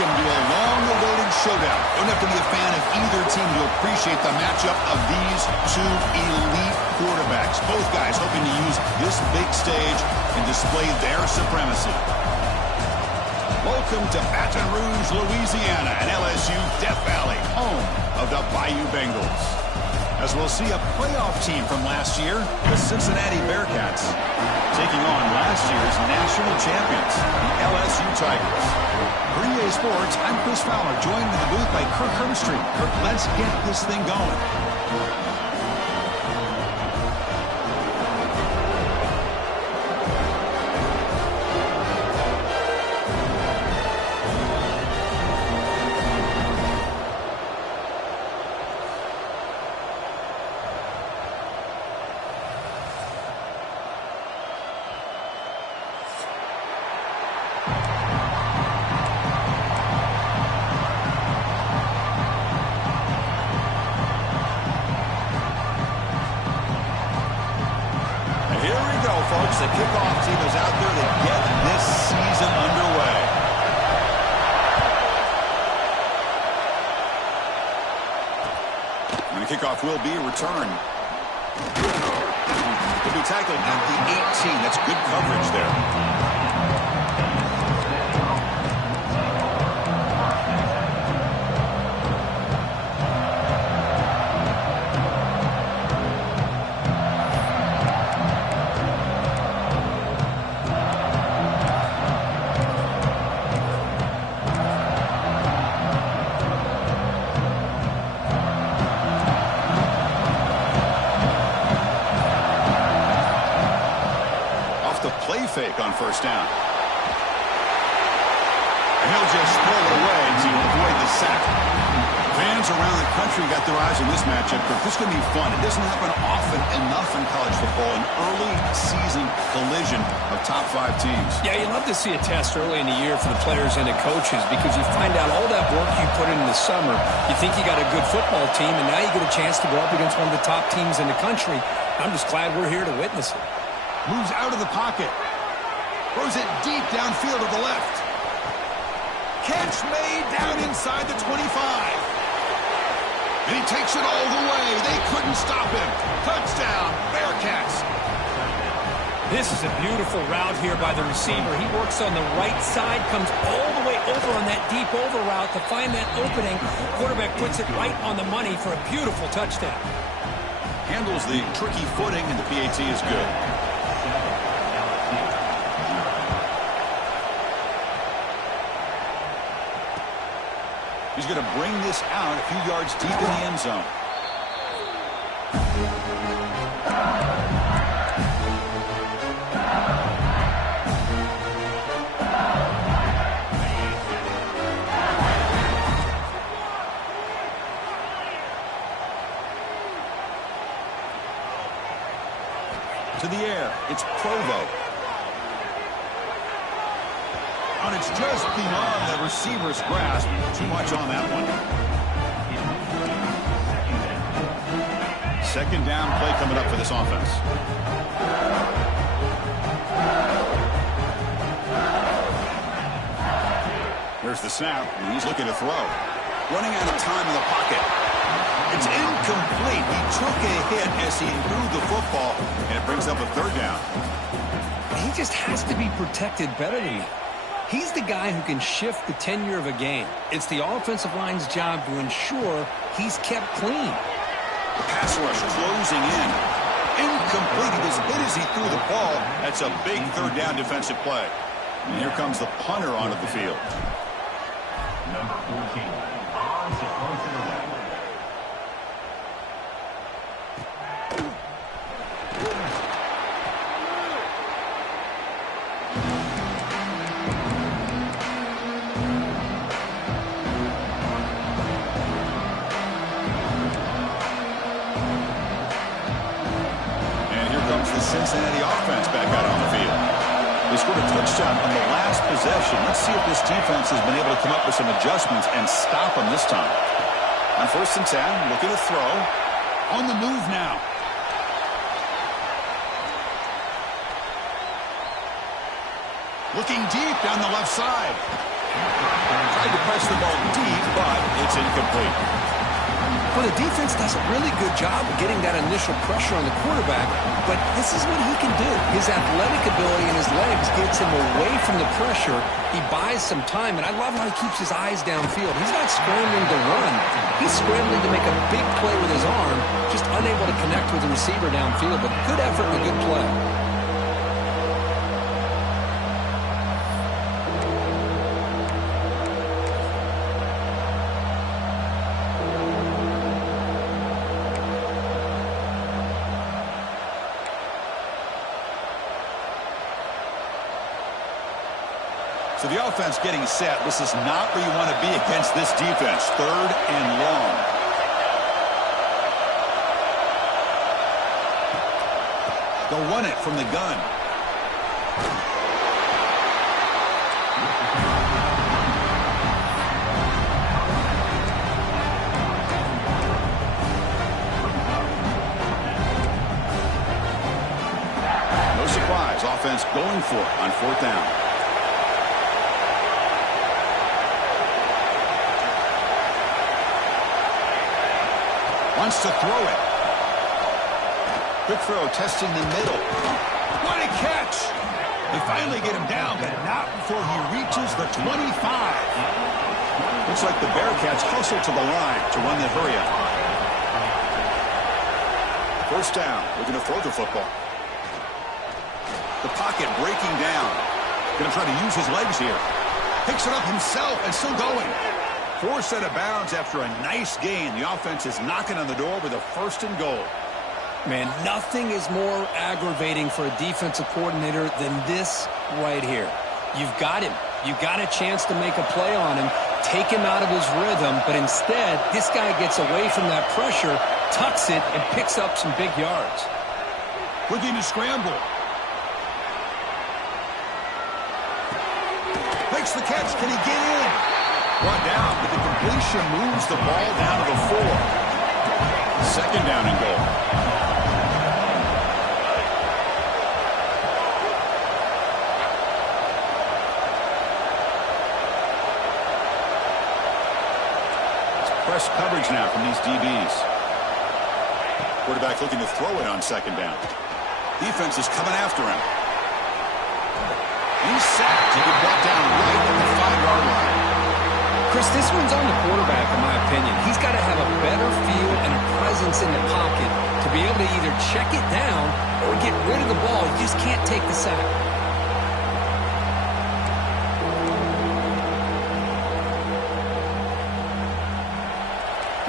Welcome to a long-awaited showdown. Don't have to be a fan of either team to appreciate the matchup of these two elite quarterbacks. Both guys hoping to use this big stage and display their supremacy. Welcome to Baton Rouge, Louisiana, and LSU Death Valley, home of the Bayou Bengals. As we'll see a playoff team from last year, the Cincinnati Bearcats, taking on last year's national champions, the LSU Tigers. For EA Sports, I'm Chris Fowler, joined in the booth by Kirk Herbstreit. Kirk, let's get this thing going. Folks, the kickoff team is out there to get this season underway. And the kickoff will be a return. He'll be tackled at the 18. That's good coverage there. Fake on first down. And he'll just throw it away to avoid the sack. Fans around the country got their eyes on this matchup, but this is going to be fun. It doesn't happen often enough in college football, an early season collision of top 5 teams. Yeah, you love to see a test early in the year for the players and the coaches because you find out all that work you put in the summer. You think you got a good football team, and now you get a chance to go up against one of the top teams in the country. I'm just glad we're here to witness it. Moves out of the pocket. Throws it deep downfield to the left. Catch made down inside the 25. And he takes it all the way. They couldn't stop him. Touchdown, Bearcats. This is a beautiful route here by the receiver. He works on the right side, comes all the way over on that deep over route to find that opening. Quarterback puts it right on the money for a beautiful touchdown. Handles the tricky footing, and the PAT is good. He's going to bring this out a few yards deep in the end zone. To the air, it's Provo. And it's just beyond the receiver's grasp. Too much on that one. Second down play coming up for this offense. There's the snap, and he's looking to throw. Running out of time in the pocket. It's incomplete. He took a hit as he threw the football, and it brings up a third down. He just has to be protected better than that. He's the guy who can shift the tenure of a game. It's the offensive line's job to ensure he's kept clean. The pass rush closing in. Incomplete. He was hit as he threw the ball. That's a big third down defensive play. And here comes the punter onto the field. Number 14. On to the left. Cincinnati offense back out on the field. They scored a touchdown on the last possession. Let's see if this defense has been able to come up with some adjustments and stop them this time. On 1st and 10, looking to throw. On the move now. Looking deep down the left side. tried to press the ball deep, but it's incomplete. Well, the defense does a really good job of getting that initial pressure on the quarterback, but this is what he can do. His athletic ability and his legs gets him away from the pressure. He buys some time, and I love how he keeps his eyes downfield. He's not scrambling to run. He's scrambling to make a big play with his arm, just unable to connect with the receiver downfield, but good effort and a good play. So the offense getting set. This is not where you want to be against this defense. 3rd and long. They'll run it from the gun. No surprise. Offense going for it on 4th down. Wants to throw it. Quick throw, testing the middle. What a catch! They finally get him down, but not before he reaches the 25. Looks like the Bearcats hustle to the line to run the hurry up. 1st down. Looking to throw the football. The pocket breaking down. Going to try to use his legs here. Picks it up himself and still going. Forced out of bounds after a nice gain. The offense is knocking on the door with a 1st and goal. Man, nothing is more aggravating for a defensive coordinator than this right here. You've got him. You've got a chance to make a play on him, take him out of his rhythm, but instead, this guy gets away from that pressure, tucks it, and picks up some big yards. Looking to scramble. Makes the catch. Can he get in? Brought down, but the completion moves the ball down to the 4. 2nd down and goal. It's press coverage now from these DBs. Quarterback looking to throw it on 2nd down. Defense is coming after him. He's sacked. He got brought down right at the 5-yard line. Chris, this one's on the quarterback, in my opinion. He's got to have a better feel and a presence in the pocket to be able to either check it down or get rid of the ball. You just can't take the sack.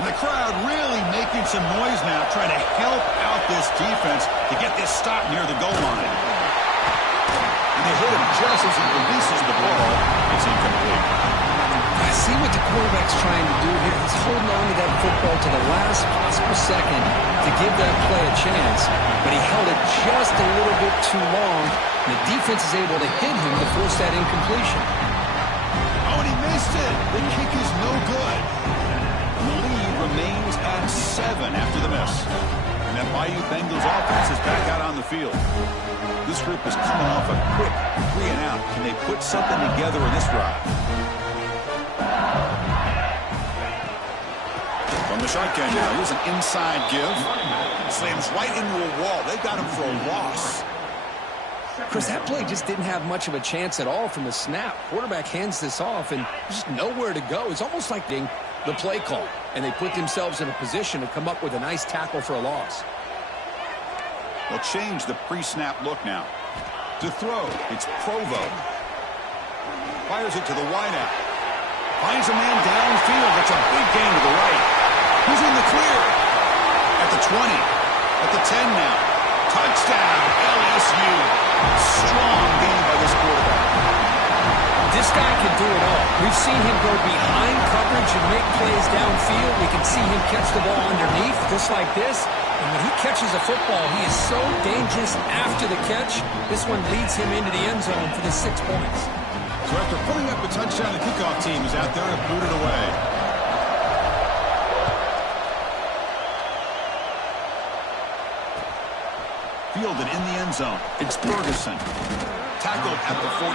And the crowd really making some noise now, trying to help out this defense to get this stop near the goal line. And they hit him just as he releases the ball. It's incomplete. I see what the quarterback's trying to do here. He's holding on to that football to the last possible second to give that play a chance, but he held it just a little bit too long, and the defense is able to hit him to force that incompletion. Oh, and he missed it. The kick is no good. And the lead remains at 7 after the miss. And that Bayou Bengals offense is back out on the field. This group is coming off a quick 3-and-out. Can they put something together in this drive? From the shotgun now, here's an inside give. Slams right into a wall. They got him for a loss. Chris, that play just didn't have much of a chance at all from the snap. Quarterback hands this off, and there's nowhere to go. It's almost like the play call, and they put themselves in a position to come up with a nice tackle for a loss. They'll change the pre-snap look now. To throw, it's Provo. Fires it to the wideout. Finds a man downfield. That's a big gain to the right. Who's in the clear? At the 20. At the 10 now. Touchdown, LSU. Strong game by this quarterback. This guy can do it all. We've seen him go behind coverage and make plays downfield. We can see him catch the ball underneath, just like this. And when he catches a football, he is so dangerous after the catch. This one leads him into the end zone for the 6 points. So after putting up the touchdown, the kickoff team is out there to boot it away. Fielded in the end zone. It's Ferguson. Tackled at the 14.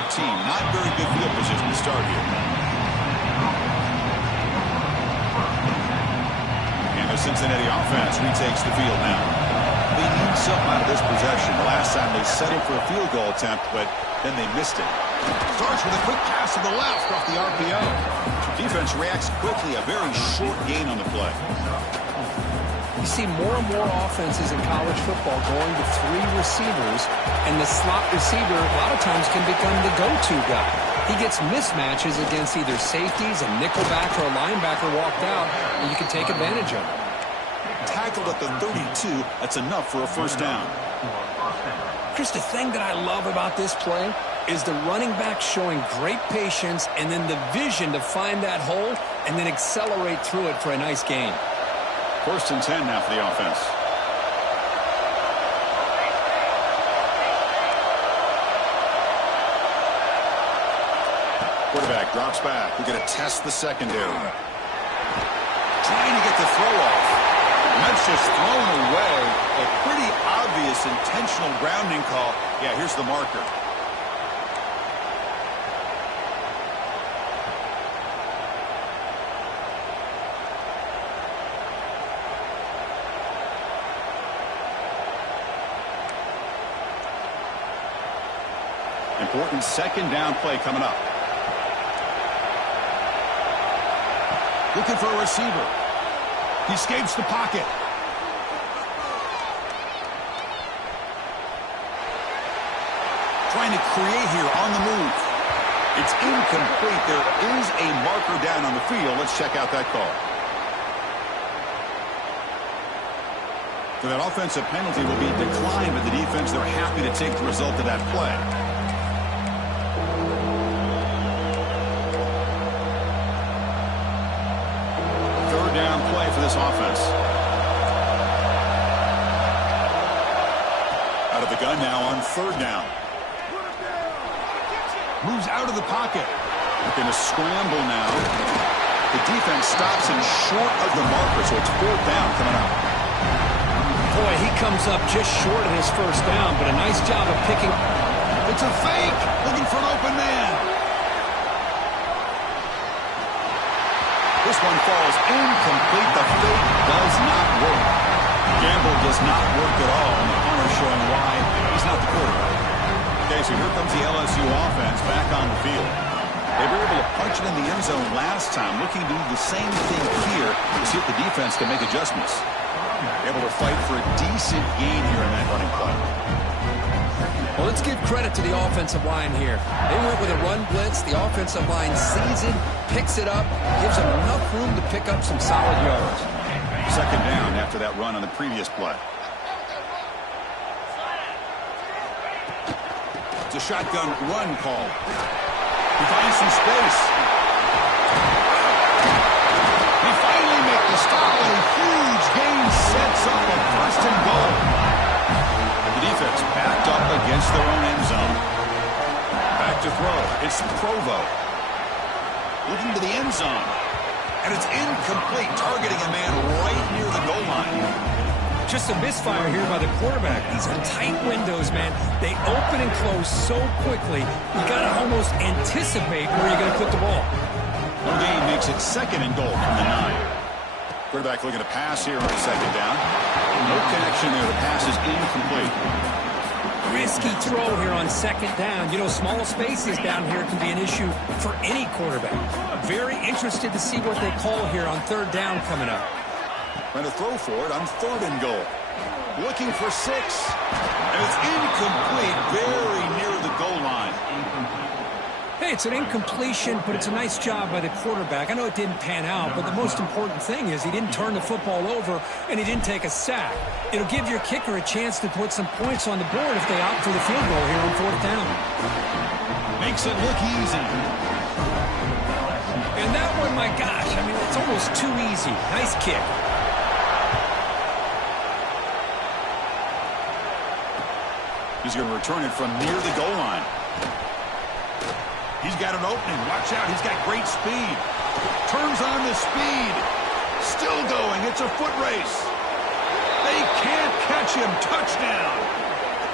Not very good field position to start here. Cincinnati offense retakes the field now. They need something out of this possession. The last time they settled for a field goal attempt, but then they missed it. Starts with a quick pass to the left off the RPO. Defense reacts quickly. A very short gain on the play. You see more and more offenses in college football going to 3 receivers, and the slot receiver a lot of times can become the go-to guy. He gets mismatches against either safeties, a nickelback, or a linebacker walked out, and you can take advantage of it. Tackled at the 32. That's enough for a first down. Chris, the thing that I love about this play is the running back showing great patience and then the vision to find that hole and then accelerate through it for a nice gain. 1st and 10 now for the offense. Quarterback drops back. We're going to test the secondary. Trying to get the throw off. And that's just thrown away. A pretty obvious intentional grounding call. Yeah, here's the marker. Important 2nd down play coming up. Looking for a receiver. He escapes the pocket. Trying to create here on the move. It's incomplete. There is a marker down on the field. Let's check out that call. So that offensive penalty will be declined by the defense. They're happy to take the result of that play. Down play for this offense. Out of the gun now on 3rd down. Moves out of the pocket. They're going to scramble now. The defense stops him short of the marker, so it's 4th down coming up. Boy, he comes up just short of his 1st down, but a nice job of picking. It's a fake. Looking for an open man. This one falls incomplete. The fake does not work. Gamble does not work at all, and the punter showing why he's not the quarterback. Okay, so here comes the LSU offense back on the field. They were able to punch it in the end zone last time, looking to do the same thing here to see if the defense can make adjustments. Able to fight for a decent gain here in that running play. Well, let's give credit to the offensive line here. They went with a run blitz. The offensive line sees it, picks it up, gives them enough room to pick up some solid yards. 2nd down after that run on the previous play. It's a shotgun run call. He finds some space. They finally make the stop, and a huge gain sets up a 1st and goal. The defense backed up against their own end zone. Back to throw. It's Provo. Looking to the end zone. And it's incomplete, targeting a man right near the goal line. Just a misfire here by the quarterback. These are tight windows, man. They open and close so quickly, you got to almost anticipate where you're going to put the ball. No gain makes it 2nd and goal from the 9. Quarterback looking to pass here on 2nd down. No connection there. The pass is incomplete. Risky throw here on 2nd down. You know, small spaces down here can be an issue for any quarterback. Very interested to see what they call here on 3rd down coming up. Trying to throw for it on 3rd and goal. Looking for 6. And it's incomplete, very near the goal line. Hey, it's an incompletion, but it's a nice job by the quarterback. I know it didn't pan out, but the most important thing is he didn't turn the football over and he didn't take a sack. It'll give your kicker a chance to put some points on the board if they opt for the field goal here on 4th down. Makes it look easy. And that one, my gosh, I mean, it's almost too easy. Nice kick. He's going to return it from near the goal line. He's got an opening. Watch out. He's got great speed. Turns on the speed. Still going. It's a foot race. They can't catch him. Touchdown.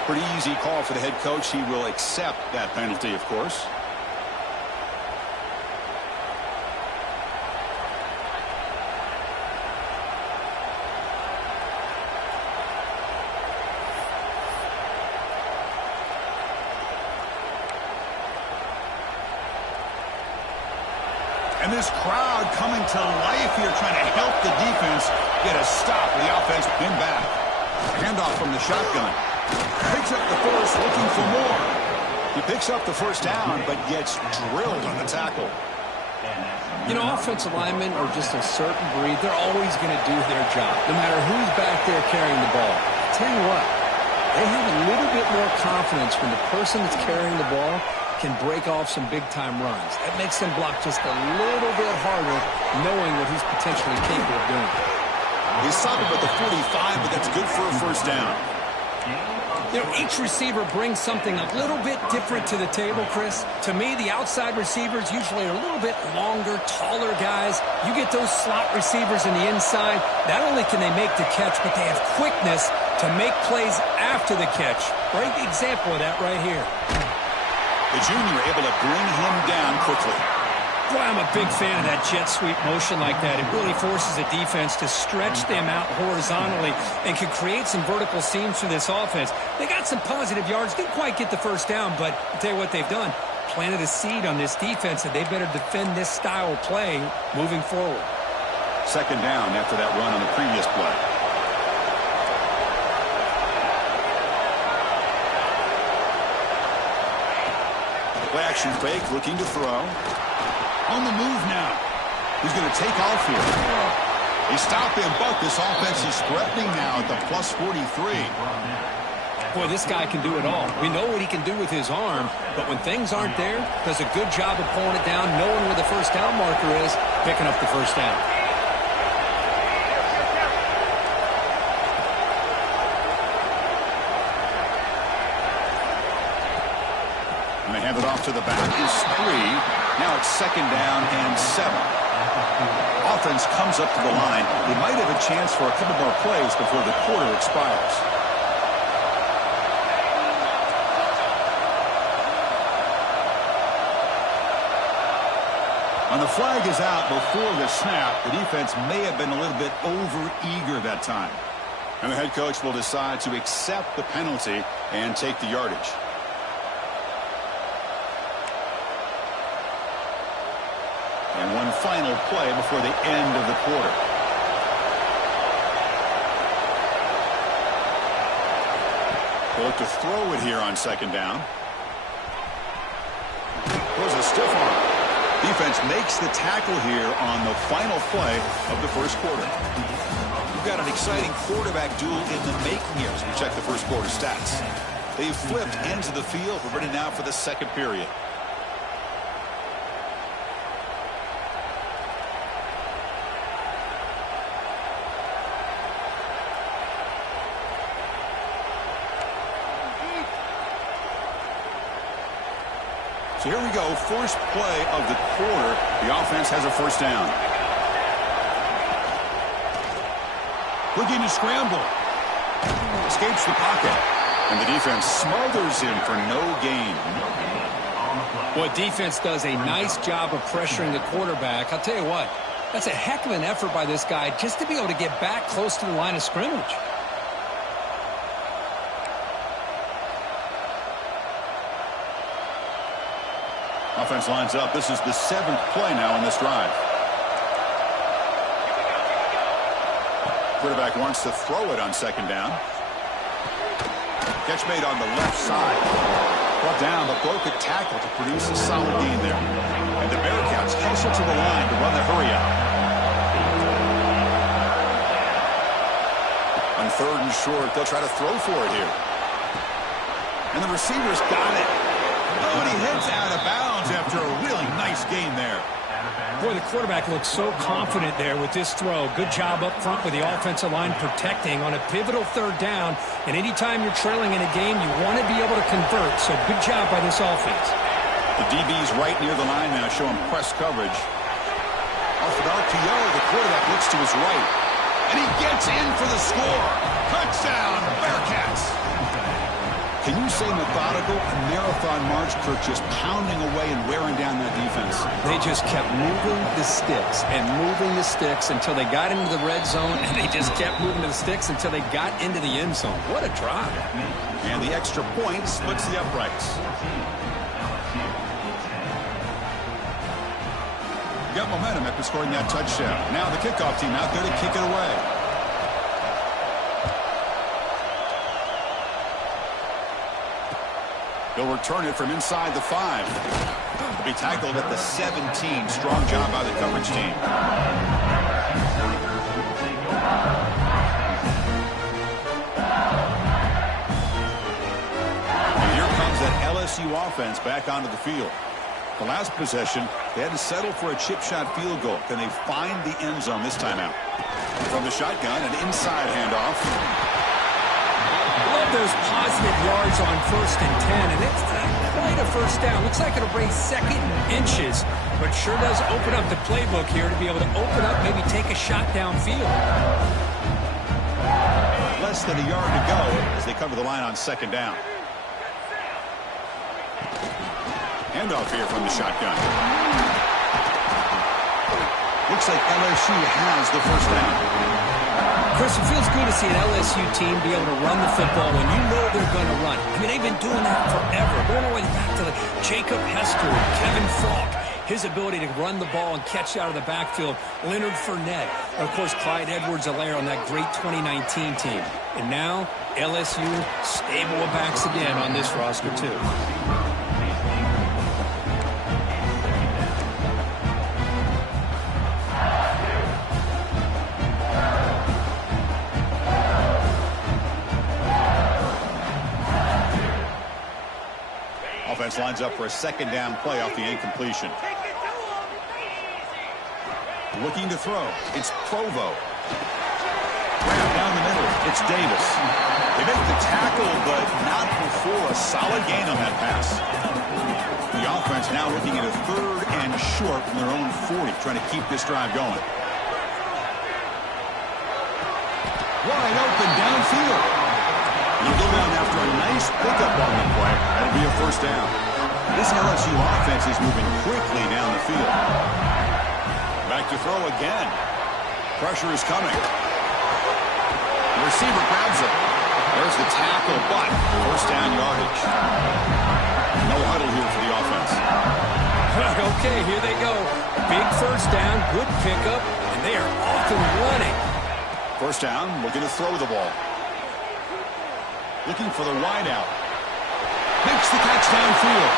Pretty easy call for the head coach. He will accept that penalty, of course. And this crowd coming to life here, trying to help the defense get a stop. The offense pinned back. Handoff from the shotgun. Picks up the first, looking for more. He picks up the first down, but gets drilled on the tackle. You know, offensive linemen are just a certain breed. They're always going to do their job, no matter who's back there carrying the ball. I'll tell you what, they have a little bit more confidence when the person that's carrying the ball can break off some big-time runs. That makes them block just a little bit harder, knowing what he's potentially capable of doing. He's stopping at the 45, but that's good for a first down. You know, each receiver brings something a little bit different to the table, Chris. To me, the outside receivers usually are a little bit longer, taller guys. You get those slot receivers in the inside, not only can they make the catch, but they have quickness to make plays after the catch. Great example of that right here. The junior able to bring him down quickly. Boy, I'm a big fan of that jet sweep motion like that. It really forces a defense to stretch them out horizontally and can create some vertical seams for this offense. They got some positive yards, didn't quite get the first down, but I'll tell you what they've done. Planted a seed on this defense that they better defend this style of play moving forward. Second down after that run on the previous play. Play action fake, looking to throw. On the move now. He's going to take off here. He stopped him, but this offense is threatening now at the plus 43. Boy, this guy can do it all. We know what he can do with his arm, but when things aren't there, does a good job of pulling it down, knowing where the first down marker is, picking up the first down. And they hand it off to the back. Is 3. Now it's second down and 7. Offense comes up to the line. They might have a chance for a couple more plays before the quarter expires. When the flag is out before the snap, the defense may have been a little bit over-eager that time. And the head coach will decide to accept the penalty and take the yardage. And one final play before the end of the quarter. They'll look to throw it here on second down. Throws a stiff arm. Defense makes the tackle here on the final play of the first quarter. We've got an exciting quarterback duel in the making here as we check the first quarter stats. They've flipped ends of the field. We're ready now for the second period. So here we go, first play of the quarter. The offense has a first down. Looking to scramble. Escapes the pocket. And the defense smothers him for no gain. Well, defense does a nice job of pressuring the quarterback. I'll tell you what, that's a heck of an effort by this guy just to be able to get back close to the line of scrimmage. Offense lines up. This is the 7th play now in this drive. Quarterback wants to throw it on second down. Catch made on the left side. Brought down, but broke a tackle to produce a solid gain there. And the Bearcats hustle to the line to run the hurry out. On third and short, they'll try to throw for it here. And the receiver's got it. Oh, and he heads out of bounds after a really nice gain there. Boy, the quarterback looks so confident there with this throw. Good job up front with the offensive line protecting on a pivotal third down. And anytime you're trailing in a game, you want to be able to convert. So good job by this offense. The DB's right near the line now, showing press coverage. Off an RPO, the quarterback looks to his right. And he gets in for the score. Touchdown, Bearcats. Can you say methodical? A marathon march, Kirk, just pounding away and wearing down that defense. They just kept moving the sticks and moving the sticks until they got into the red zone, and they just kept moving the sticks until they got into the end zone. What a drive. And the extra point splits the uprights. Got momentum after scoring that touchdown. Now the kickoff team out there to kick it away. He'll return it from inside the 5. He'll be tackled at the 17. Strong job by the coverage team. And here comes that LSU offense back onto the field. The last possession, they had to settle for a chip shot field goal. Can they find the end zone this time out? From the shotgun, an inside handoff. Love those positive yards on 1st and 10, and it's not quite a first down. Looks like it'll bring 2nd and inches, but sure does open up the playbook here to be able to open up, maybe take a shot downfield. Less than a yard to go as they cover the line on 2nd down. Handoff here from the shotgun. Looks like LSU has the first down. Chris, it feels good to see an LSU team be able to run the football when you know they're going to run. I mean, they've been doing that forever. Going all the way back to Jacob Hester, Kevin Falk. His ability to run the ball and catch out of the backfield. Leonard Fournette. And, of course, Clyde Edwards-Helaire on that great 2019 team. And now, LSU stable of backs again on this roster, too. Offense lines up for a 2nd down play off the incompletion. Looking to throw. It's Provo. Grab down the middle. It's Davis. They make the tackle, but not before a solid gain on that pass. The offense now looking at a 3rd and short from their own 40, trying to keep this drive going. Wide open downfield. He'll go down after a nice pickup on the play. That'll be a first down. This LSU offense is moving quickly down the field. Back to throw again. Pressure is coming. The receiver grabs it. There's the tackle, but first down yardage. No huddle here for the offense. Okay, here they go. Big first down, good pickup, and they are off and running. First down, looking to throw the ball. Looking for the wideout. Makes the catch downfield.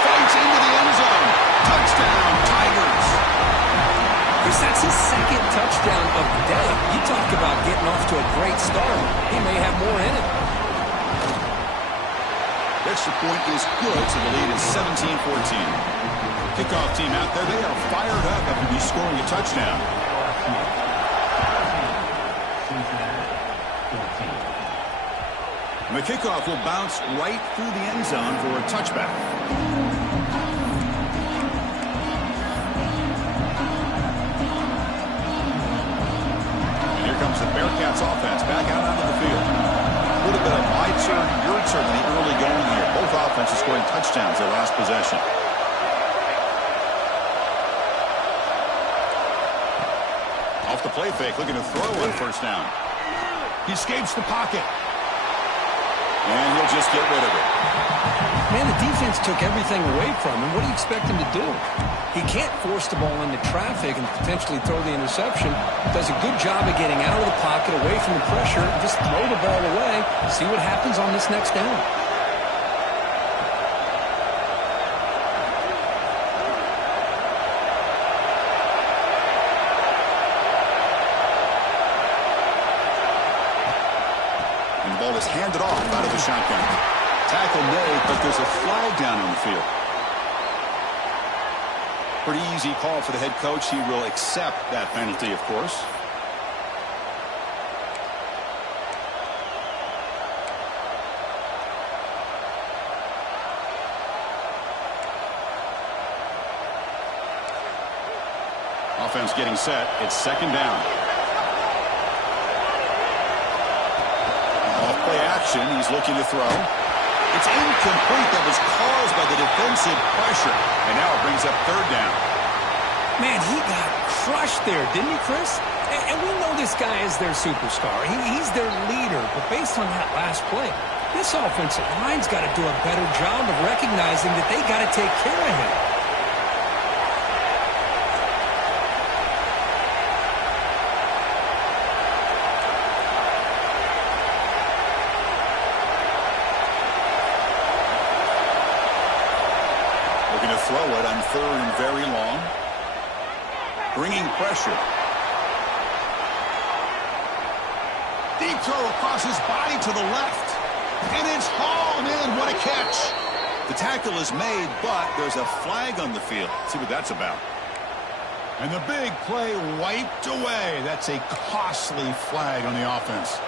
Fights into the end zone. Touchdown, Tigers. Chris, that's his 2nd touchdown of the day. You talk about getting off to a great start. He may have more in it. Extra point is good, so the lead is 17-14. Kickoff team out there. They are fired up after be scoring a touchdown. And the kickoff will bounce right through the end zone for a touchback. And here comes the Bearcats offense back out onto the field. A little bit of my turn, your turn in the early going here. Both offenses scoring touchdowns their last possession. Off the play fake, looking to throw on first down. He escapes the pocket. And he'll just get rid of it. Man, the defense took everything away from him. What do you expect him to do? He can't force the ball into traffic and potentially throw the interception. Does a good job of getting out of the pocket, away from the pressure. Just throw the ball away. See what happens on this next down. Is handed off out of the shotgun. Tackle made, but there's a flag down on the field. Pretty easy call for the head coach. He will accept that penalty, of course. Offense getting set. It's 2nd down. Off-play action. He's looking to throw. It's incomplete. That was caused by the defensive pressure. And now it brings up 3rd down. Man, he got crushed there, didn't he, Chris? And we know this guy is their superstar. He's their leader. But based on that last play, this offensive line's got to do a better job of recognizing that they got to take care of him. third and very long. Bringing pressure. Deep throw across his body to the left. And it's hauled in. What a catch. The tackle is made, but there's a flag on the field. Let's see what that's about. And the big play wiped away. That's a costly flag on the offense.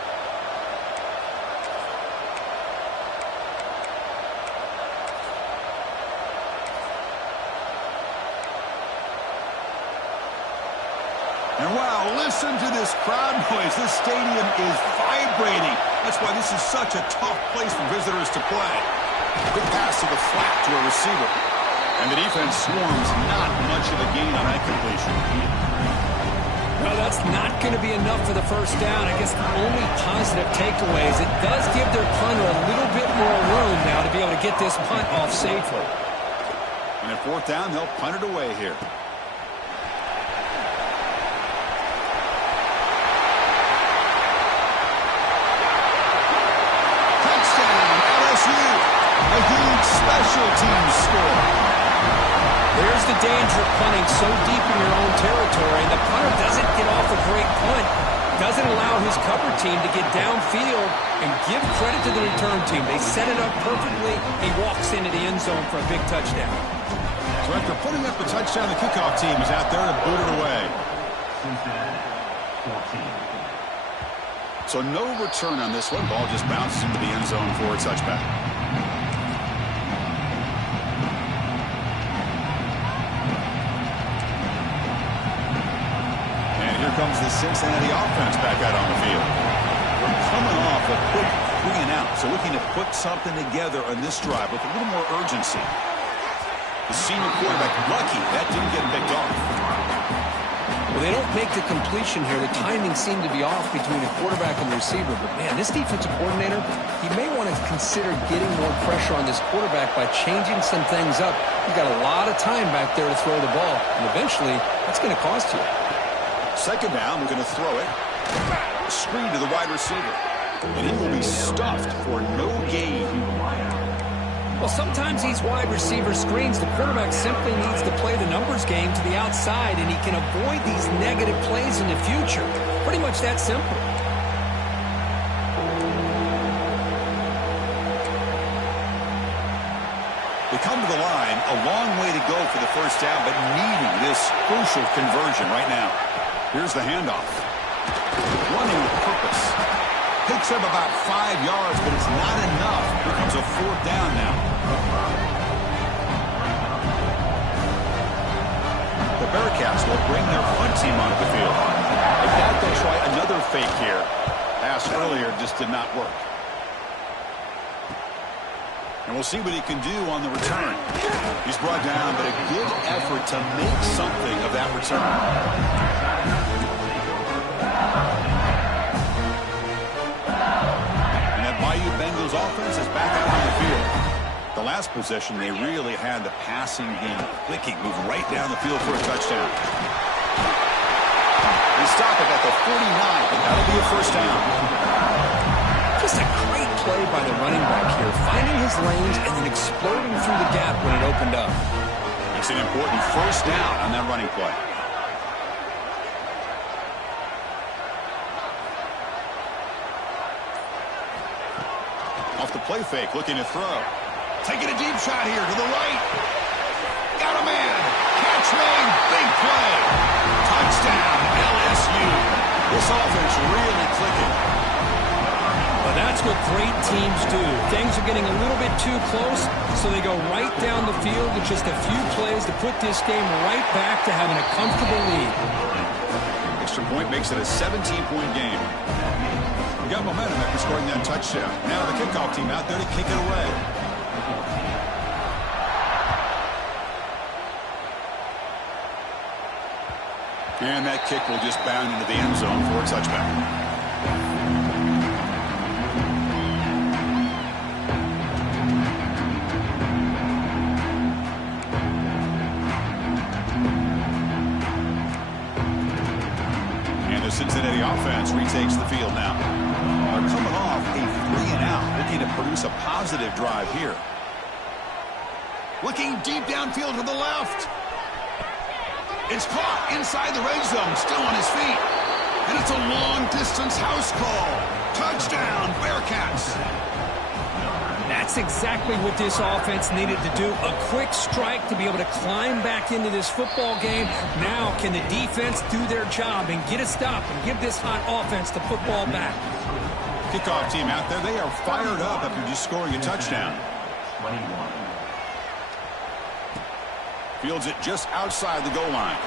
And wow, listen to this crowd noise. This stadium is vibrating. That's why this is such a tough place for visitors to play. Good pass to the flat to a receiver. And the defense swarms, not much of a gain on that completion. Well, that's not going to be enough for the first down. I guess the only positive takeaway is it does give their punter a little bit more room now to be able to get this punt off safely. And at fourth down, they'll punt it away here. A huge special teams score. There's the danger of punting so deep in your own territory. The punter doesn't get off a great punt, doesn't allow his cover team to get downfield, and give credit to the return team. They set it up perfectly. He walks into the end zone for a big touchdown. So after putting up the touchdown, the kickoff team is out there to boot it away. So no return on this one. Ball just bounces into the end zone for a touchback. Comes the Cincinnati offense back out on the field. We're coming off a quick 3 and out, so looking to put something together on this drive with a little more urgency. The senior quarterback lucky that didn't get picked off. Well, they don't make the completion here. The timing seemed to be off between the quarterback and the receiver. But, man, this defensive coordinator, he may want to consider getting more pressure on this quarterback by changing some things up. He's got a lot of time back there to throw the ball, and eventually that's going to cost you. Second down, we're going to throw it. Screen to the wide receiver. And he will be stuffed for no gain. Well, sometimes these wide receiver screens, the quarterback simply needs to play the numbers game to the outside, and he can avoid these negative plays in the future. Pretty much that simple. They come to the line, a long way to go for the first down, but needing this crucial conversion right now. Here's the handoff. Running with purpose. Picks up about 5 yards, but it's not enough. Here comes a fourth down now. The Bearcats will bring their punt team onto the field. If not, they'll try another fake here. Pass earlier just did not work. And we'll see what he can do on the return. He's brought down, but a good effort to make something of that return. Bengals offense is back out on the field. The last possession, they really had the passing game clicking, move right down the field for a touchdown. They stop it at the 49, but that'll be a first down. Just a great play by the running back here, finding his lanes and then exploding through the gap when it opened up. It's an important first down on that running play. Off the play fake, looking to throw. Taking a deep shot here to the right. Got a man. Catch made. Big play. Touchdown, LSU. This offense really clicking. Well, that's what great teams do. Things are getting a little bit too close, so they go right down the field with just a few plays to put this game right back to having a comfortable lead. Extra point makes it a 17-point game. We got momentum after scoring that touchdown. Now the kickoff team out there to kick it away. And that kick will just bound into the end zone for a touchback. And the Cincinnati offense retakes the field now. They're coming off a 3 and out, looking to produce a positive drive here. Looking deep downfield to the left. It's caught inside the red zone, still on his feet. And it's a long-distance house call. Touchdown, Bearcats. That's exactly what this offense needed to do. A quick strike to be able to climb back into this football game. Now can the defense do their job and get a stop and give this hot offense the football back? Kickoff team out there, they are fired up after just scoring a touchdown. 21. Fields it just outside the goal line.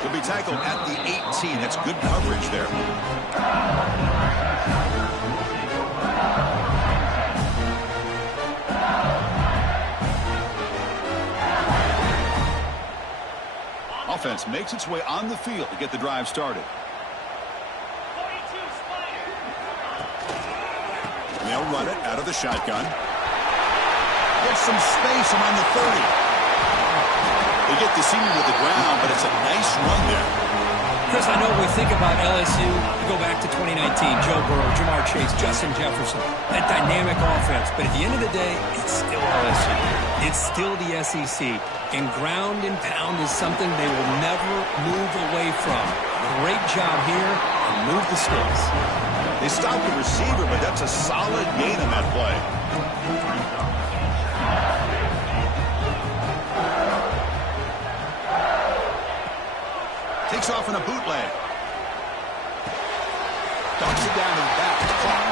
He'll be tackled at the 18. That's good coverage there. Offense makes its way on the field to get the drive started. They'll run it out of the shotgun. Gets some space around the 30. They get the senior to the ground, but it's a nice run there. Chris, I know we think about LSU. We go back to 2019, Joe Burrow, Jamar Chase, Justin Jefferson, that dynamic offense. But at the end of the day, it's still LSU. It's still the SEC. And ground and pound is something they will never move away from. Great job here, and move the sticks. They stopped the receiver, but that's a solid gain on that play. Takes off in a bootleg. Ducks it down and back. Caught.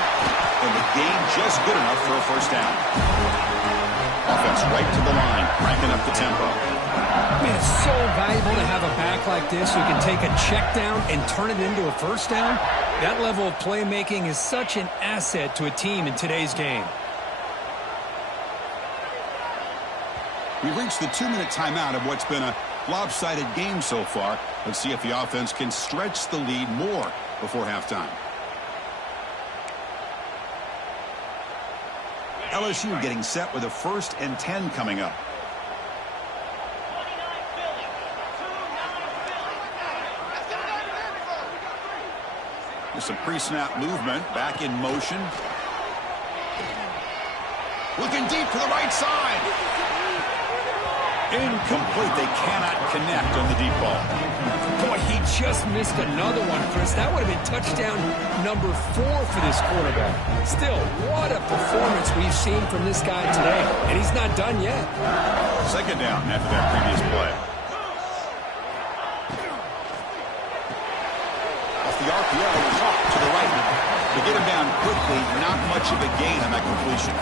And the gain just good enough for a first down. Offense right to the line, cranking up the tempo. I mean, it's so valuable to have a back like this who can take a check down and turn it into a first down. That level of playmaking is such an asset to a team in today's game. We reached the 2-minute timeout of what's been a lopsided game so far. Let's see if the offense can stretch the lead more before halftime. LSU getting set with a 1st and 10 coming up. There's some pre-snap movement, back in motion. Looking deep to the right side. Incomplete. They cannot connect on the deep ball. Boy, he just missed another one, Chris. That would have been touchdown number 4 for this quarterback. Still, what a performance we've seen from this guy today. And he's not done yet. Second down after that previous play. Off the RPO, caught to the right. To get him down quickly, not much of a gain on that completion.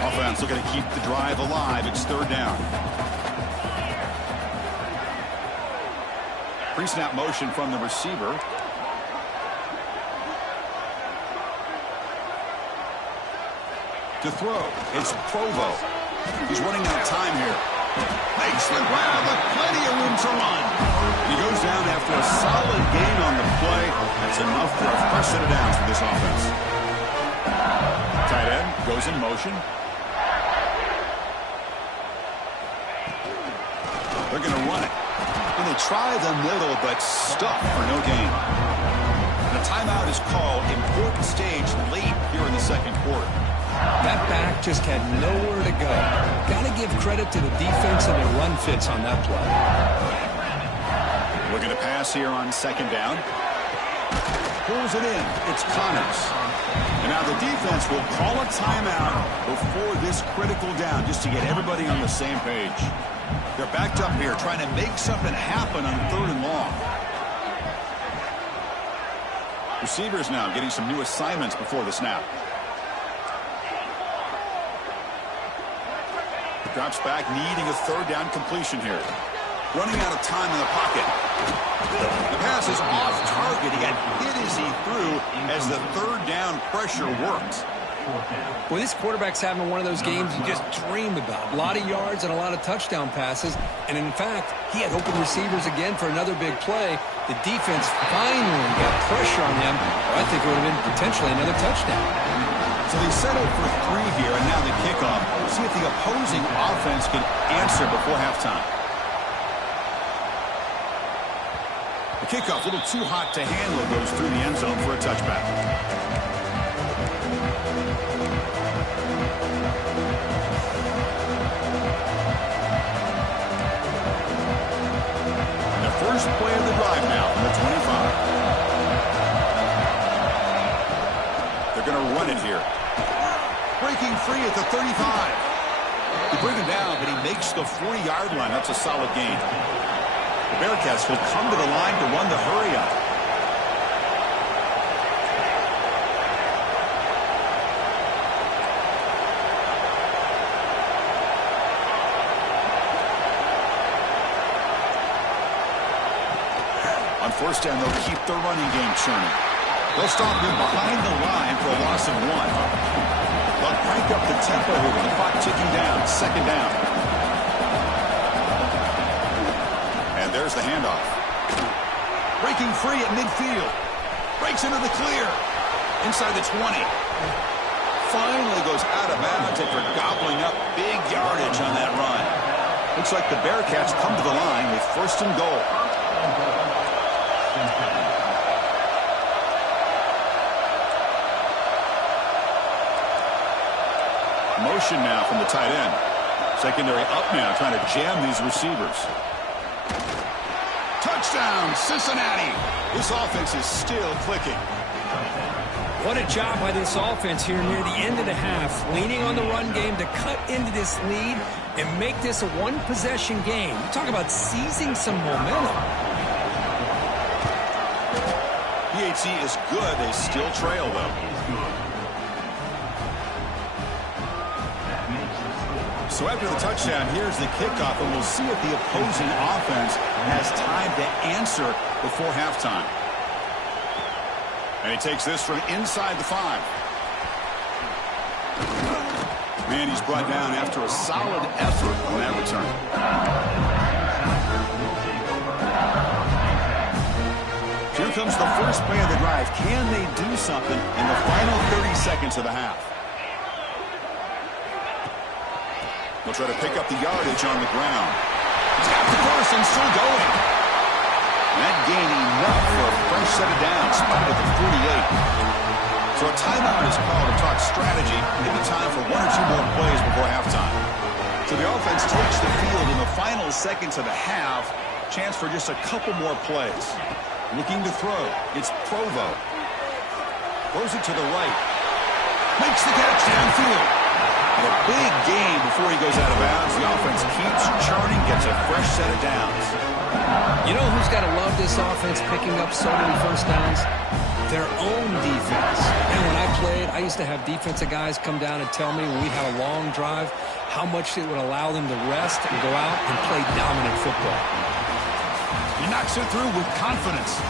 Offense looking to keep the drive alive. It's 3rd down. Pre-snap motion from the receiver. To throw, it's Provo. He's running out of time here. Makes the grab with plenty of room to run. He goes down after a solid gain on the play. That's enough for a fresh set of downs for this offense. Tight end goes in motion. They're going to run it. And they try the middle, but stuck for no gain. And a timeout is called. Important stage late here in the 2nd quarter. That back just had nowhere to go. Got to give credit to the defense and their run fits on that play. Looking to pass here on 2nd down. Pulls it in. It's Connors. And now the defense will call a timeout before this critical down just to get everybody on the same page. They're backed up here trying to make something happen on 3rd and long. Receivers now getting some new assignments before the snap. Drops back, needing a 3rd down completion here. Running out of time in the pocket. The pass is off target. He got hit as he threw as the 3rd down pressure worked. Well, this quarterback's having one of those games you just dream about. A lot of yards and a lot of touchdown passes. And in fact, he had open receivers again for another big play. The defense finally got pressure on him. I think it would have been potentially another touchdown. So they settled for 3 here, and now the kickoff. See if the opposing offense can answer before halftime. The kickoff, a little too hot to handle, goes through the end zone for a touchback. run it here. Breaking free at the 35. They bring him down, but he makes the 40-yard line. That's a solid gain. The Bearcats will come to the line to run the hurry-up. On first down, they'll keep their running game churning. They'll stop him behind the line for a loss of 1. They'll crank up the tempo here with the clock ticking down. Second down. And there's the handoff. Breaking free at midfield. Breaks into the clear. Inside the 20. Finally goes out of bounds after gobbling up big yardage on that run. Looks like the Bearcats come to the line with first and goal. Motion now from the tight end. Secondary up now, trying to jam these receivers. Touchdown, Cincinnati. This offense is still clicking. What a job by this offense here near the end of the half, leaning on the run game to cut into this lead and make this a one-possession game. You talk about seizing some momentum. PAT is good. They still trail, though. So after the touchdown, here's the kickoff, and we'll see if the opposing offense has time to answer before halftime. And he takes this from inside the 5. Man, he's brought down after a solid effort on that return. Here comes the first play of the drive. Can they do something in the final 30 seconds of the half? They'll try to pick up the yardage on the ground. He's got the first and still going. That gain enough for a fresh set of downs, spot at the 48. So a timeout is called to talk strategy. Maybe time for 1 or 2 more plays before halftime. So the offense takes the field in the final seconds of the half. Chance for just a couple more plays. Looking to throw. It's Provo. Throws it to the right. Makes the catch downfield. And a big gain before he goes out of bounds. The offense keeps churning, gets a fresh set of downs. You know who's got to love this offense picking up so many first downs? Their own defense. And when I played, I used to have defensive guys come down and tell me when we had a long drive how much it would allow them to rest and go out and play dominant football. He knocks it through with confidence.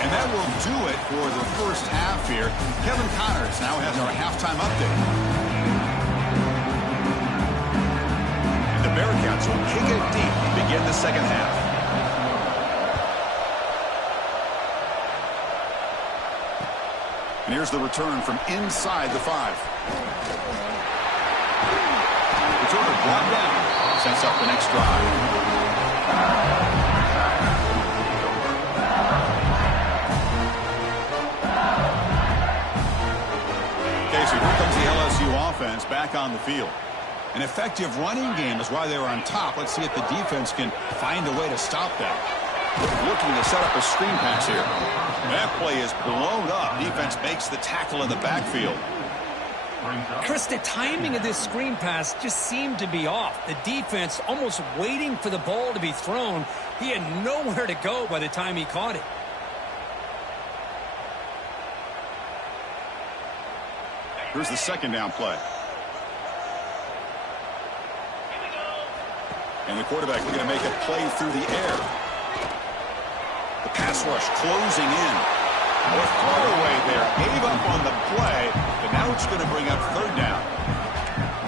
And that will do it for the first half here. Kevin Connors now has our halftime update. And the Bearcats will kick it deep to begin the second half. And here's the return from inside the 5. Returner brought down. Sets up the next drive. So here comes the LSU offense back on the field. An effective running game is why they were on top. Let's see if the defense can find a way to stop that. Looking to set up a screen pass here. That play is blown up. Defense makes the tackle in the backfield. Chris, the timing of this screen pass just seemed to be off. The defense almost waiting for the ball to be thrown. He had nowhere to go by the time he caught it. Here's the second down play. And the quarterback looking to make a play through the air. The pass rush closing in. A throwaway there. Gave up on the play, but now it's going to bring up third down.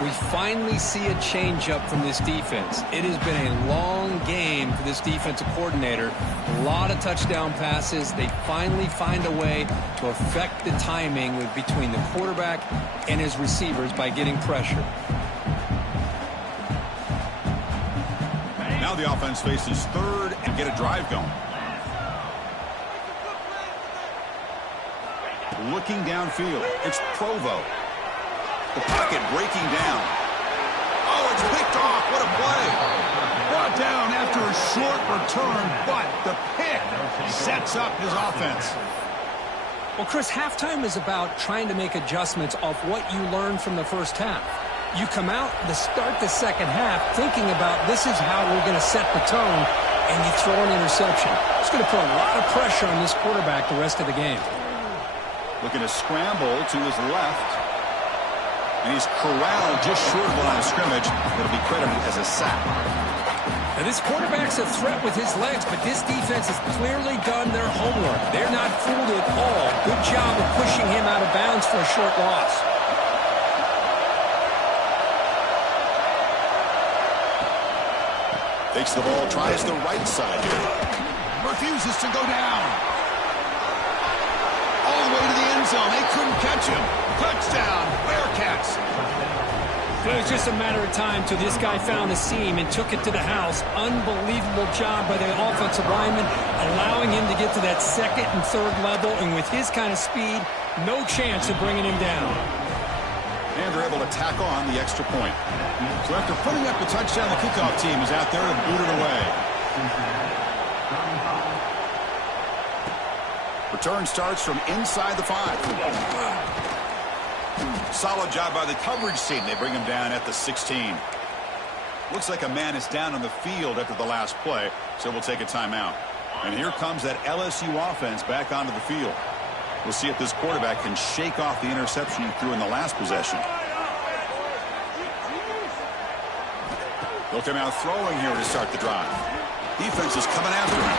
We finally see a change-up from this defense. It has been a long game for this defensive coordinator. A lot of touchdown passes. They finally find a way to affect the timing between the quarterback and his receivers by getting pressure. Now the offense faces third and get a drive going. Looking downfield, it's Provo. The pocket breaking down. Oh, it's picked off. What a play. Brought down after a short return, but the pick sets up his offense. Well, Chris, halftime is about trying to make adjustments off what you learned from the first half. You come out to start the second half thinking about this is how we're going to set the tone, and you throw an interception. It's going to put a lot of pressure on this quarterback the rest of the game. Looking to scramble to his left. And he's corralled just short of the line of scrimmage. It'll be credited as a sack. Now, this quarterback's a threat with his legs, but this defense has clearly done their homework. They're not fooled at all. Good job of pushing him out of bounds for a short loss. Takes the ball, tries the right side here. Refuses to go down. All the way to the end zone. They couldn't catch him. Touchdown, Bearcats. It was just a matter of time till this guy found the seam and took it to the house. Unbelievable job by the offensive lineman, allowing him to get to that second and third level, and with his kind of speed, no chance of bringing him down. And they're able to tack on the extra point. So after putting up the touchdown, the kickoff team is out there and boot it away. Return starts from inside the 5. Solid job by the coverage team. They bring him down at the 16. Looks like a man is down on the field after the last play, so we'll take a timeout. And here comes that LSU offense back onto the field. We'll see if this quarterback can shake off the interception he threw in the last possession. They'll come out throwing here to start the drive. Defense is coming after him.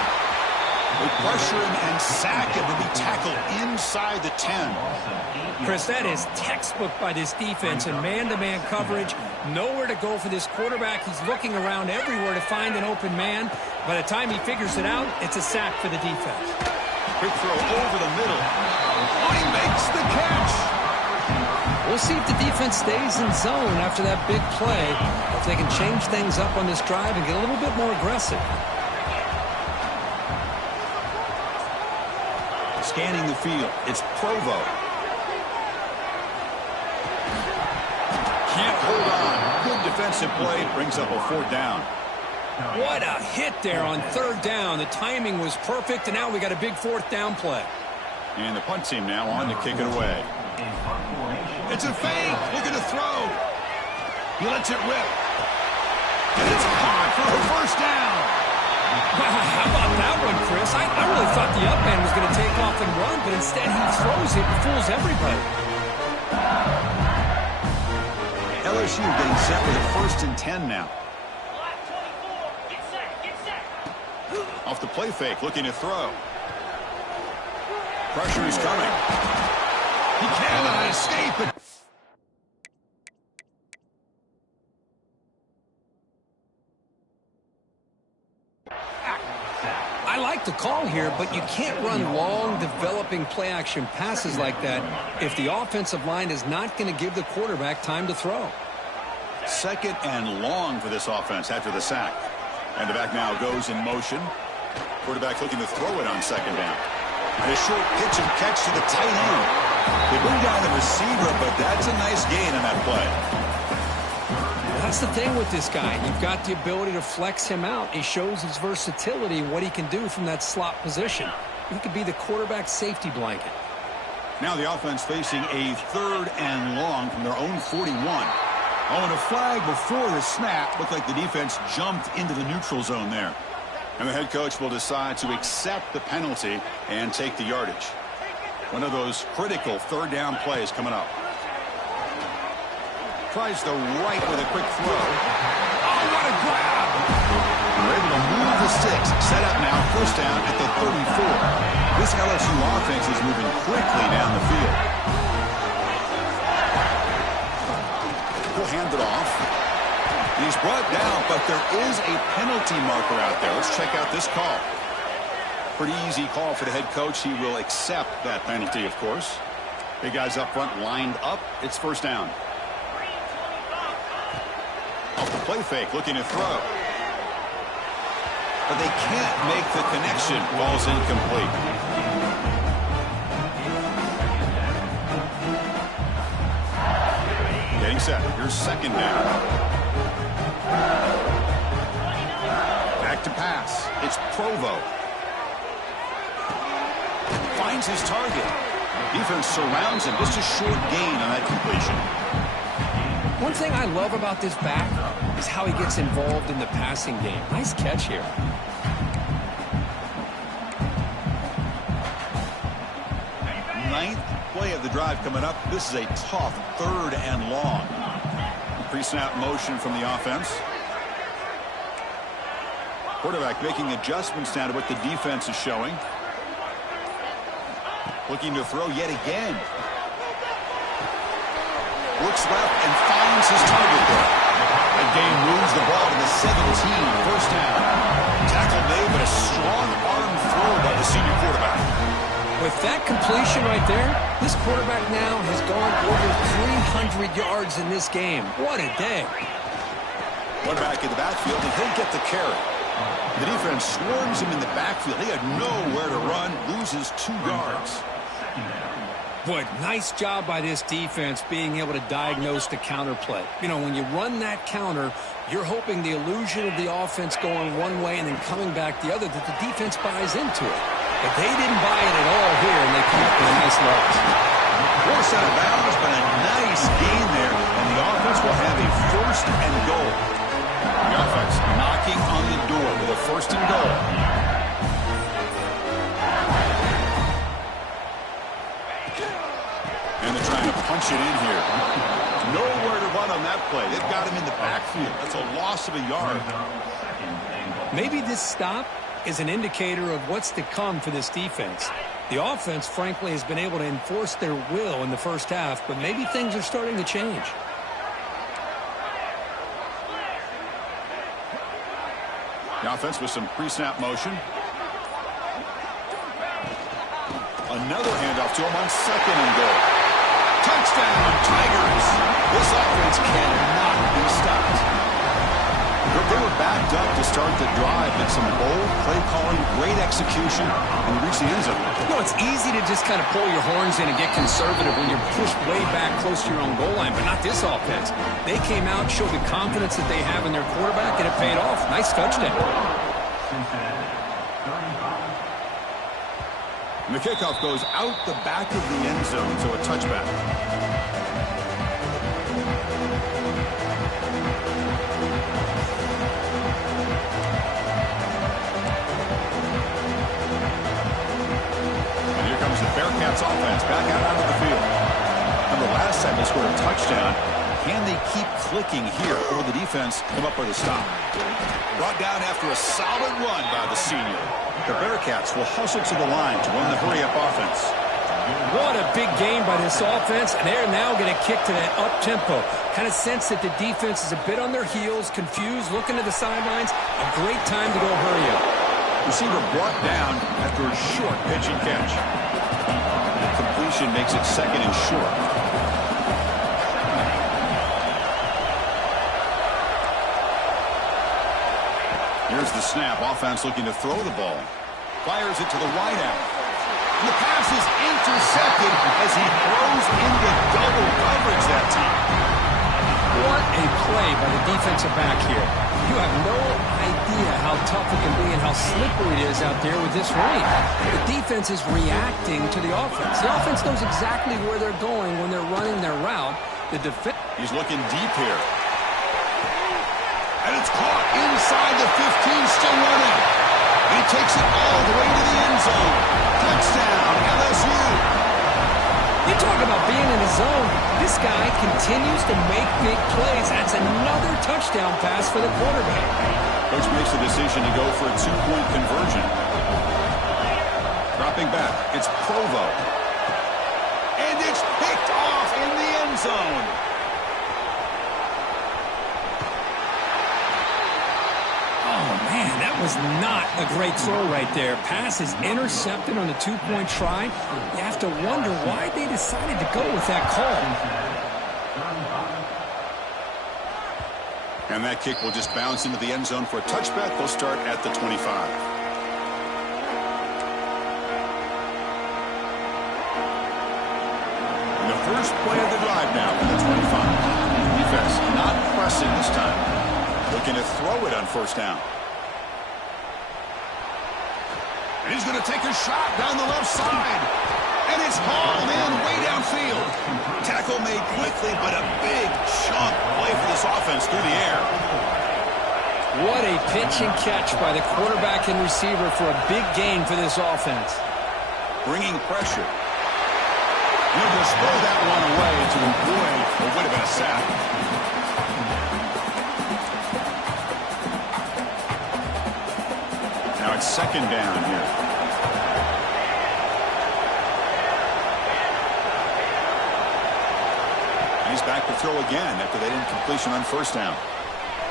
They pressure him and sack him to be tackled inside the 10. Chris, that is textbook by this defense in man-to-man coverage. Nowhere to go for this quarterback. He's looking around everywhere to find an open man. By the time he figures it out, it's a sack for the defense. Quick throw over the middle. Oh, he makes the catch. We'll see if the defense stays in zone after that big play. If they can change things up on this drive and get a little bit more aggressive. Scanning the field, it's Provo. Can't hold on. Good defensive play, brings up a 4th down. What a hit there on 3rd down. The timing was perfect, and now we got a big 4th down play. And the punt team now on to kick it away. It's a fake, looking to throw. He lets it rip. And it's caught for a 1st down. How about that one, Chris? I really thought the up man was going to take off and run, but instead he throws it and fools everybody. LSU getting set with a 1st and 10 now. Off the play fake, looking to throw. Pressure is coming. He cannot escape it. I like the call here, but you can't run long, developing play-action passes like that if the offensive line is not going to give the quarterback time to throw. 2nd and long for this offense after the sack. And the back now goes in motion. Quarterback looking to throw it on 2nd down. And a short pitch and catch to the tight end. They bring down the receiver, but that's a nice gain on that play. That's the thing with this guy. You've got the ability to flex him out. He shows his versatility and what he can do from that slot position. He could be the quarterback safety blanket. Now the offense facing a 3rd and long from their own 41. Oh, and a flag before the snap. Looked like the defense jumped into the neutral zone there. And the head coach will decide to accept the penalty and take the yardage. One of those critical 3rd down plays coming up. Tries the right with a quick throw. Oh, what a grab! They're able to move the sticks. Set up now, 1st down at the 34. This LSU offense is moving quickly down the field. He'll hand it off. And he's brought down, but there is a penalty marker out there. Let's check out this call. Pretty easy call for the head coach. He will accept that penalty, of course. Big guys up front lined up. It's 1st down. Off the play fake, looking to throw. But they can't make the connection. Ball's incomplete. Getting set. Here's 2nd down. Back to pass. It's Provo. Finds his target. Defense surrounds him. Just a short gain on that completion. One thing I love about this back is how he gets involved in the passing game. Nice catch here. Ninth play of the drive coming up. This is a tough 3rd and long. Pre-snap motion from the offense. Quarterback making adjustments now to what the defense is showing. Looking to throw yet again. Looks left and finds his target there. That game moves the ball to the 17, first down. Tackle made, but a strong arm throw by the senior quarterback. With that completion right there, this quarterback now has gone over 300 yards in this game. What a day. One back in the backfield, and he'll get the carry. The defense swarms him in the backfield. He had nowhere to run, loses 2 yards. Boy, nice job by this defense being able to diagnose the counter play. You know, when you run that counter, you're hoping the illusion of the offense going one way and then coming back the other, that the defense buys into it. But they didn't buy it at all here, and they come up with a nice loss. Forced out of bounds, but a nice gain there, and the offense will have a 1st and goal. The offense knocking on the door with a 1st and goal. And they're trying to punch it in here. Nowhere to run on that play. They've got him in the backfield. That's a loss of a yard. Maybe this stop is an indicator of what's to come for this defense. The offense, frankly, has been able to enforce their will in the first half, but maybe things are starting to change. The offense with some pre-snap motion. Another handoff to him on 2nd and goal. Touchdown, Tigers. This offense cannot be stopped. They were backed up to start the drive, but some bold play calling, great execution, and they reached the end zone. You know, it's easy to just kind of pull your horns in and get conservative when you're pushed way back close to your own goal line, but not this offense. They came out, showed the confidence that they have in their quarterback, and it paid off. Nice touchdown. And the kickoff goes out the back of the end zone, so a touchback. And here comes the Bearcats offense back out onto the field. Remember last time they scored a touchdown. Can they keep clicking here, or will the defense come up with a stop? Brought down after a solid run by the senior. The Bearcats will hustle to the line to run the hurry-up offense. What a big game by this offense, and they're now going to kick to that up-tempo. Kind of sense that the defense is a bit on their heels, confused, looking to the sidelines. A great time to go hurry up. Receiver brought down after a short pitch and catch. The completion makes it 2nd and short. Here's the snap. Offense looking to throw the ball. Fires it to the wideout. And the pass is intercepted as he throws into double coverage that time. What a play by the defensive back here. You have no idea how tough it can be and how slippery it is out there with this rain. The defense is reacting to the offense. The offense knows exactly where they're going when they're running their route. The defense. He's looking deep here. And it's caught inside the 15, still running. And he takes it all the way to the end zone. Touchdown, LSU. You talk about being in the zone. This guy continues to make big plays. That's another touchdown pass for the quarterback. Coach makes the decision to go for a 2-point conversion. Dropping back, it's Provo. And it's picked off in the end zone. Man, that was not a great throw right there. Pass is intercepted on the 2-point try. You have to wonder why they decided to go with that call. And that kick will just bounce into the end zone for a touchback. They'll start at the 25. And the first play of the drive now for the 25. Defense not pressing this time. Looking to throw it on 1st down. And he's going to take a shot down the left side. And it's hauled in way downfield. Tackle made quickly, but a big chunk play for this offense through the air. What a pitch and catch by the quarterback and receiver for a big gain for this offense. Bringing pressure. He'll just throw that one away to avoid what would have been a sack. Now it's second down here. He's back to throw again after that incompletion on first down.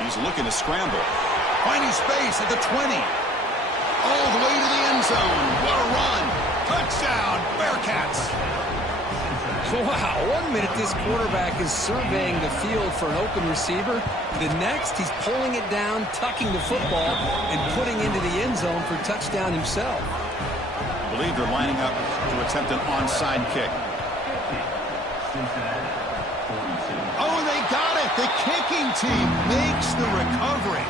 He's looking to scramble. Finding space at the 20. All the way to the end zone. What a run. Touchdown, Bearcats. Wow, 1 minute this quarterback is surveying the field for an open receiver. The next, he's pulling it down, tucking the football, and putting into the end zone for touchdown himself. I believe they're lining up to attempt an onside kick. Oh, they got it. The kicking team makes the recovery.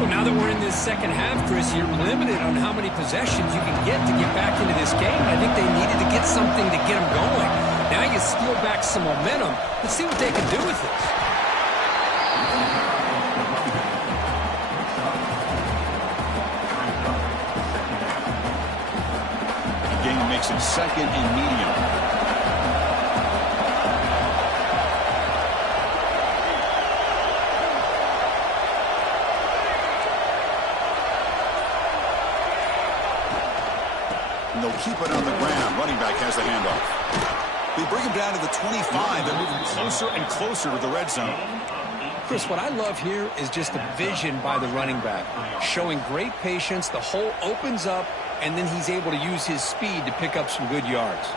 Well, now that we're in this second half, Chris, you're limited on how many possessions you can get to get back into this game. I think they needed to get something to get them going. Now you steal back some momentum. Let's see what they can do with this. The game makes it second and medium. And they'll keep it on the ground. Running back has the handoff. They bring him down to the 25. They're moving closer and closer to the red zone. Chris, what I love here is just the vision by the running back. Showing great patience. The hole opens up, and then he's able to use his speed to pick up some good yards.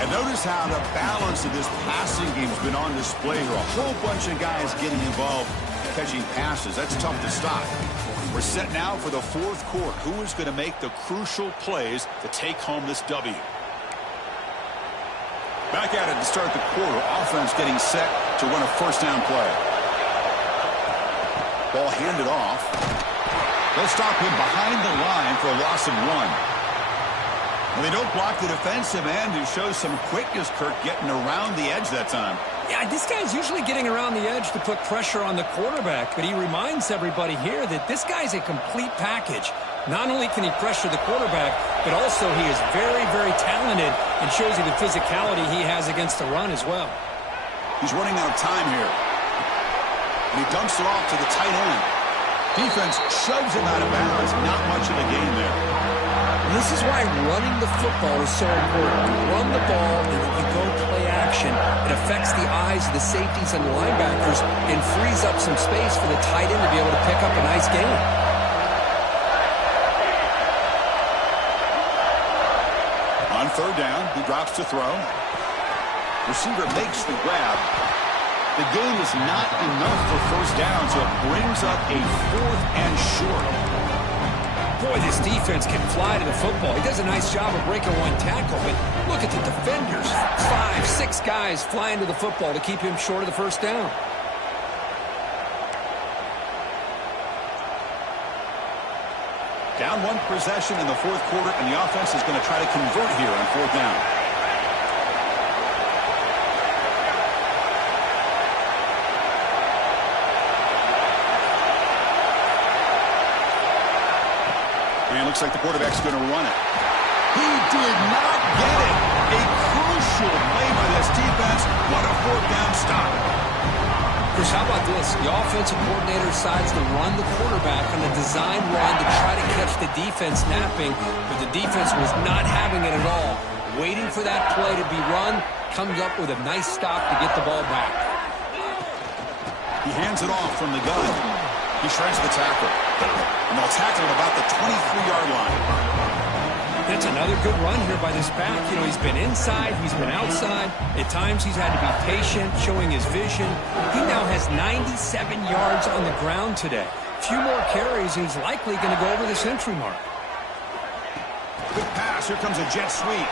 And notice how the balance of this passing game has been on display here. A whole bunch of guys getting involved catching passes. That's tough to stop. We're set now for the fourth quarter. Who is going to make the crucial plays to take home this W? Back at it to start the quarter. Offense getting set to run a first down play. Ball handed off. They'll stop him behind the line for a loss of 1. And they don't block the defensive end, who shows some quickness, Kirk, getting around the edge that time. Yeah, this guy's usually getting around the edge to put pressure on the quarterback, but he reminds everybody here that this guy's a complete package. Not only can he pressure the quarterback, but also he is very, very talented and shows you the physicality he has against the run as well. He's running out of time here. And he dumps it off to the tight end. Defense shoves him out of bounds. Not much of a gain there. And this is why running the football is so important. You run the ball, and then you go play action. It affects the eyes of the safeties and the linebackers and frees up some space for the tight end to be able to pick up a nice gain. On third down, he drops to throw. Receiver makes the grab. The gain is not enough for first down, so it brings up a fourth and short. Boy, this defense can fly to the football. He does a nice job of breaking one tackle, but look at the defenders. 5, 6 guys flying to the football to keep him short of the first down. Down 1 possession in the fourth quarter, and the offense is going to try to convert here on fourth down. And looks like the quarterback's going to run it. He did not get it. A crucial play by this defense. What a fourth down stop. Chris, how about this? The offensive coordinator decides to run the quarterback on a design run to try to catch the defense napping, but the defense was not having it at all. Waiting for that play to be run, comes up with a nice stop to get the ball back. He hands it off from the gun. He shreds the tackle. And they'll tackle him about the 23-yard line. That's another good run here by this back. You know, he's been inside, he's been outside. At times he's had to be patient, showing his vision. He now has 97 yards on the ground today. A few more carries, and he's likely going to go over the century mark. Good pass. Here comes a jet sweep.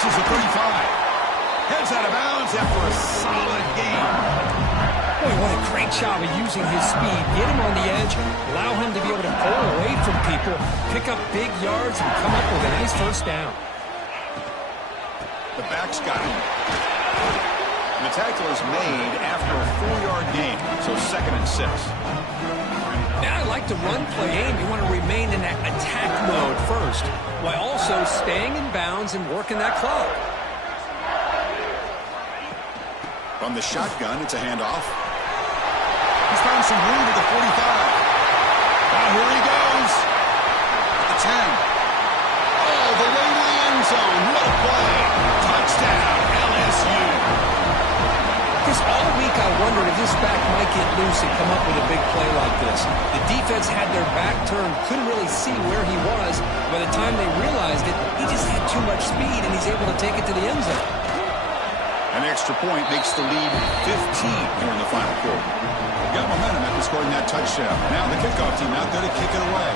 crosses the 35. Heads out of bounds after a solid game. Boy, what a great job of using his speed. Get him on the edge, allow him to be able to pull away from people, pick up big yards, and come up with a nice first down. The back's got him. And the tackle is made after a 4-yard gain, so 2nd and 6. Now I like the run play game. You want to remain in that attack mode first, while also staying in bounds and working that clock. From the shotgun, it's a handoff. He's found some room at the 45. Now here he goes. At the 10. All the way to the end zone. What a play. Touchdown, LSU. Just all week I wondered if this back might get loose and come up with a big play like this. The defense had their back turned, couldn't really see where he was. By the time they realized it, he just had too much speed, and he's able to take it to the end zone. An extra point makes the lead 15 here in the final quarter. Got momentum after scoring that touchdown. Now the kickoff team out there to kick it away.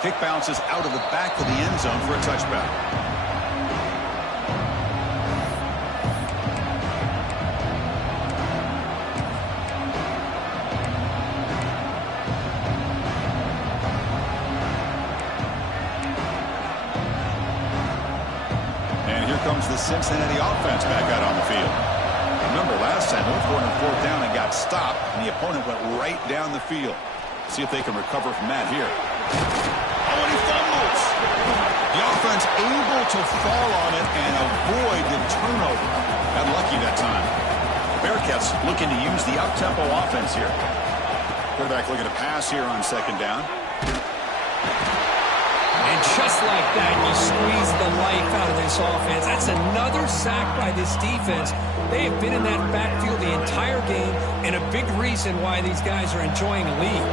Kick bounces out of the back of the end zone for a touchback. Comes the Cincinnati offense back out on the field. Remember last time they were going on 4th down and got stopped, and the opponent went right down the field. See if they can recover from that here. Oh, and he fumbles. The offense able to fall on it and avoid the turnover. Got lucky that time. Bearcats looking to use the up-tempo offense here. Quarterback looking to pass here on 2nd down. And just like that, you squeeze the life out of this offense. That's another sack by this defense. They have been in that backfield the entire game, and a big reason why these guys are enjoying a lead.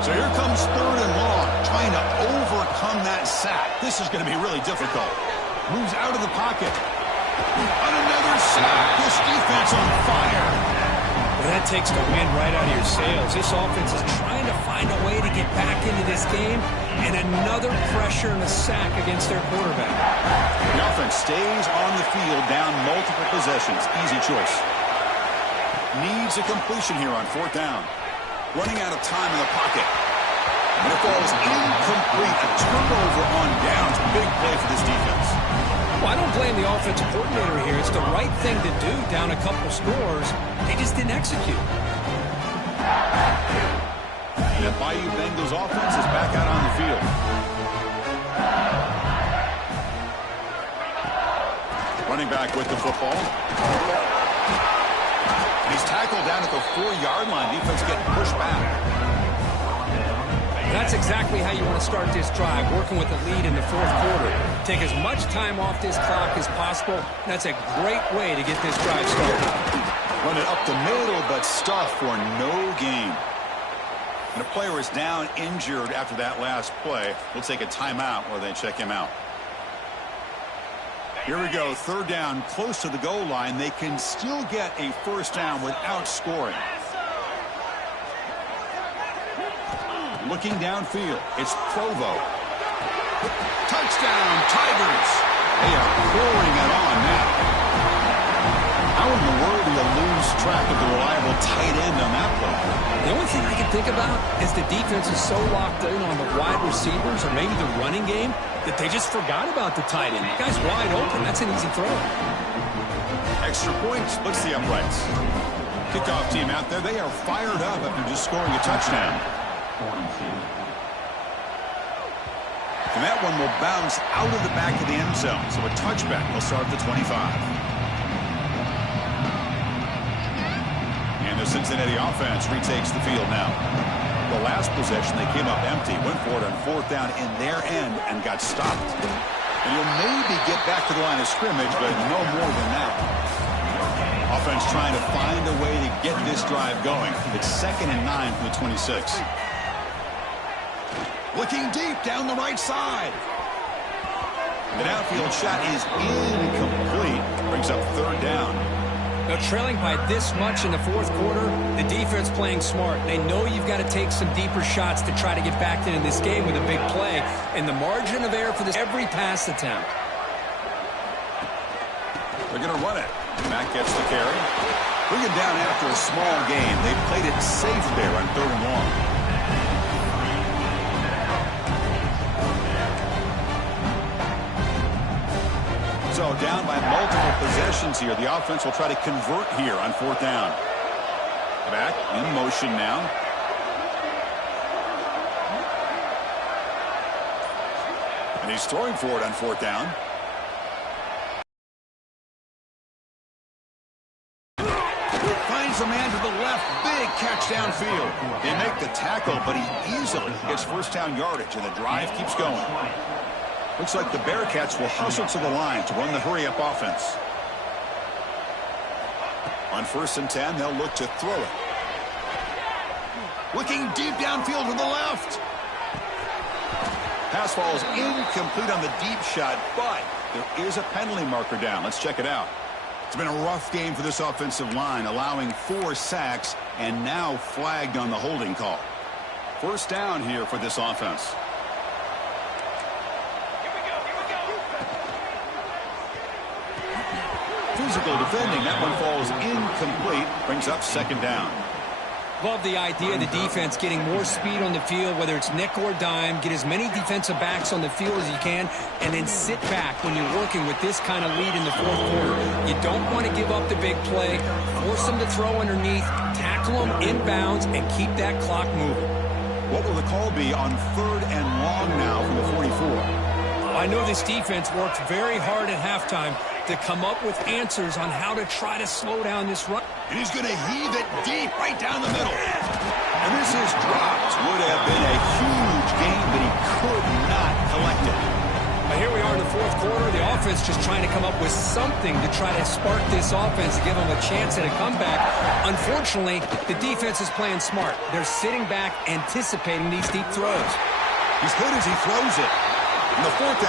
So here comes 3rd and long, trying to overcome that sack. This is going to be really difficult. Moves out of the pocket. On another sack. This defense on fire. Well, that takes the wind right out of your sails. This offense is trying to find a way to get back into this game, and another pressure and a sack against their quarterback. The offense stays on the field down multiple possessions. Easy choice. Needs a completion here on 4th down. Running out of time in the pocket. And it falls incomplete. A turnover on downs. Big play for this defense. Well, I don't blame the offensive coordinator here. It's the right thing to do down a couple scores. They just didn't execute. And the Bayou Bengals offense is back out on the field. Running back with the football. And he's tackled down at the 4-yard line. Defense getting pushed back. That's exactly how you want to start this drive, working with the lead in the 4th quarter. Take as much time off this clock as possible. That's a great way to get this drive started. Run it up the middle, but stuff for no gain. And a player is down injured after that last play. We'll take a timeout while they check him out. Here we go, 3rd down, close to the goal line. They can still get a 1st down without scoring. Looking downfield, it's Provo. Touchdown, Tigers. They are pouring it on now. How in the world do you lose track of the reliable tight end on that play? The only thing I can think about is the defense is so locked in on the wide receivers or maybe the running game that they just forgot about the tight end. The guy's wide open. That's an easy throw. Extra point splits the uprights. Kickoff team out there, they are fired up after just scoring a touchdown. And that one will bounce out of the back of the end zone. So a touchback will start at the 25. And the Cincinnati offense retakes the field now. The last possession, they came up empty, went for it on 4th down in their end and got stopped. And you'll maybe get back to the line of scrimmage, but no more than that. Offense trying to find a way to get this drive going. It's 2nd and 9 from the 26. Looking deep down the right side. The downfield shot is incomplete. Brings up 3rd down. They're trailing by this much in the fourth quarter. The defense playing smart. They know you've got to take some deeper shots to try to get back into this game with a big play. And the margin of error for this every pass attempt. They're going to run it. Mack gets the carry. Bring it down after a small gain. They played it safe there on 3rd and long. So down by multiple possessions here. The offense will try to convert here on 4th down. Back in motion now. And he's throwing for it on 4th down. Finds a man to the left. Big catch downfield. They make the tackle, but he easily gets 1st down yardage, and the drive keeps going. Looks like the Bearcats will hustle to the line to run the hurry-up offense. On 1st and 10, they'll look to throw it. Looking deep downfield to the left. Pass falls incomplete on the deep shot, but there is a penalty marker down. Let's check it out. It's been a rough game for this offensive line, allowing 4 sacks and now flagged on the holding call. 1st down here for this offense. Physical defending. That one falls incomplete. Brings up 2nd down. Love the idea of the defense getting more speed on the field, whether it's nickel or dime. Get as many defensive backs on the field as you can, and then sit back when you're working with this kind of lead in the 4th quarter. You don't want to give up the big play. Force them to throw underneath, tackle them inbounds, and keep that clock moving. What will the call be on 3rd and long now from the 44? I know this defense worked very hard at halftime to come up with answers on how to try to slow down this run. And he's going to heave it deep right down the middle. And this is dropped. Would have been a huge gain, but he could not collect it. But here we are in the 4th quarter. The offense just trying to come up with something to try to spark this offense to give them a chance at a comeback. Unfortunately, the defense is playing smart. They're sitting back, anticipating these deep throws. He's hit as he throws it. In the 4th